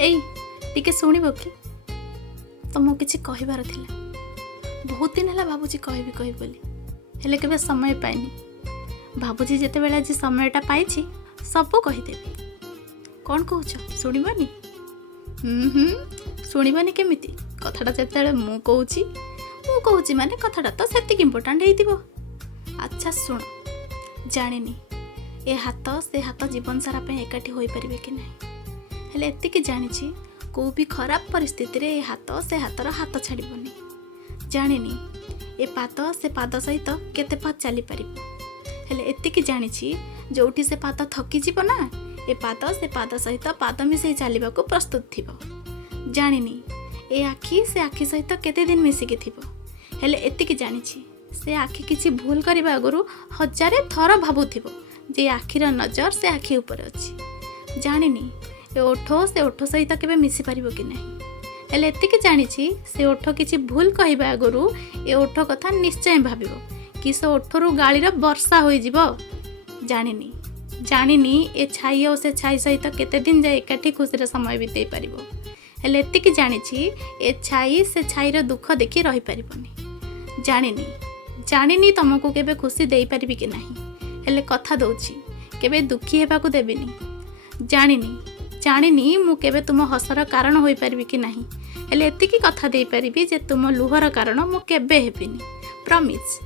एई टिके शुणव कि तुमको किसी कहबार थिला बहुत दिन है भावुची कह बोली हेले केबे समय पाइनी भावुची जिते बेला आज समयटा पाइछि सब कहीदेवी कौन कौच शुणबनी शुणबनी केमिति कथाटा जिते मु कहूँ माने कथाटा तो सेतिक इम्पोर्टाट हो। अच्छा शुण जानी ए हाथ से हाथ जीवन सारा पे एकाठी हो पारे कि नहीं हेले एतिकी जानी को भी खराब परिस्थिति रे ए हाथ से हाथर हाथ छाड़बनी जानी ए पाद से पाद सहित केते पाद चली पार हेले एतिकी जानी जोठी से पाद थकी जीव ना ए पाद से पाद सहित पाद मिसई चलने को प्रस्तुत थी जानी ए आखि से आखि सहित केते दिन मिसिकी थी हेले एतिकी जानी से आखि किसी भूल करने आगु हजारे थर भावुव जे आखिर नजर से आखि ऊपर अच्छी जानी ए ओठ से ओठ सहित केबे मिसी पारिबो कि नहीं हेले एतिकी जानी से ओठ किसी भूल कहबा आगु ए ओठ कथा निश्चय भाविबो कि से ओठरू गाड़ीर वर्षा हो जानी जानी ए छाई और से छाई सहित केते दिन जाए एकाठी खुशी समय बिताई पारिबो हेले एतिकी जानी ए छाई से छाईर दुख देखि रही पारिबोनी जानी तुमको केबे खुशी दे पारिबी कि नहीं हेले कथा दउछि केबे दुखी हेबाकू देबिनी जानी मु केबे तुम हसर कारण होई पारिबी कि नहीं हेले एतिकी कथा दे पारिबी जे तुम लुहर कारण मु केबे हेबिनी प्रॉमिस।